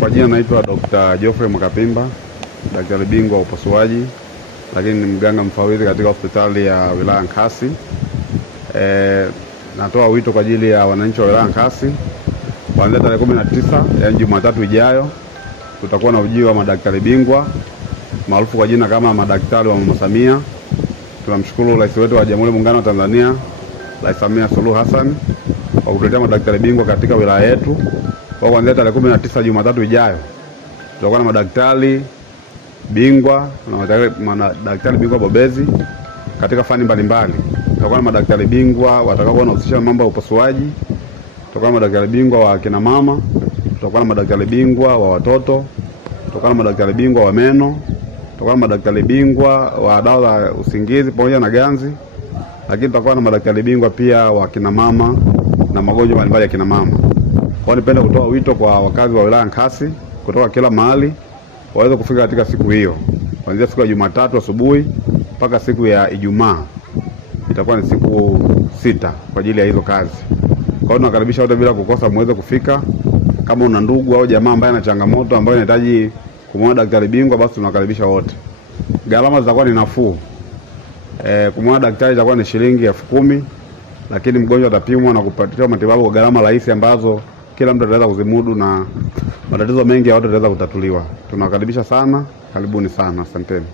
Kwa jina naitwa Dr. Geoffrey Mwakapimba, daktari bingwa wa upasuaji, lakini ni mganga mfawidhi katika hospitali ya wilaya Nkasi. Natoa wito kwa ajili ya wananchi wa wilaya Nkasi. Kuanzia tarehe 19, yaani Jumatatu ijayo, tutakuwa na ujio wa madaktari bingwa maarufu kwa jina kama madaktari wa Mama Samia. Tunamshukuru Rais wetu wa Jamhuri ya Muungano wa Tanzania, Rais Samia Suluhu Hassan, kwa kutuletea madaktari bingwa katika wilaya yetu. Kwa kuanzia tarehe 19 Jumatatu ijayo, tutakuwa na madaktari bingwa na madaktari bingwa bobezi katika fani mbalimbali. Tutakuwa na madaktari bingwa watakao wanahusisha mambo ya upasuaji, tutakuwa na madaktari bingwa wa kina mama, tutakuwa na madaktari bingwa wa watoto, tutakuwa na madaktari bingwa wa meno, tutakuwa na madaktari bingwa wa dawa za usingizi pamoja na ganzi, lakini tutakuwa na madaktari bingwa pia wa kina mama na magonjwa mbalimbali ya kina mama. Kwa nipenda kutoa wito kwa wakazi wa wilaya Nkasi kutoka kila mahali waweze kufika katika siku hiyo. Kuanzia siku ya Jumatatu asubuhi mpaka siku ya Ijumaa. Itakuwa ni siku 6 kwa ajili ya hizo kazi. Kwa hiyo tunakaribisha wote bila kukosa muweze kufika. Kama una ndugu au jamaa ambaye ana changamoto ambayo inahitaji kumwona daktari bingwa, basi tunakaribisha wote. Gharama zitakuwa ni nafuu. Kumwona daktari itakuwa ni shilingi 10,000, lakini mgonjwa atapimwa na kupatiwa matibabu kwa gharama rahisi ambazo kila mtu ataweza kuzimudu na matatizo mengi ya watu yataweza kutatuliwa. Tunakaribisha sana, karibuni sana, asanteni.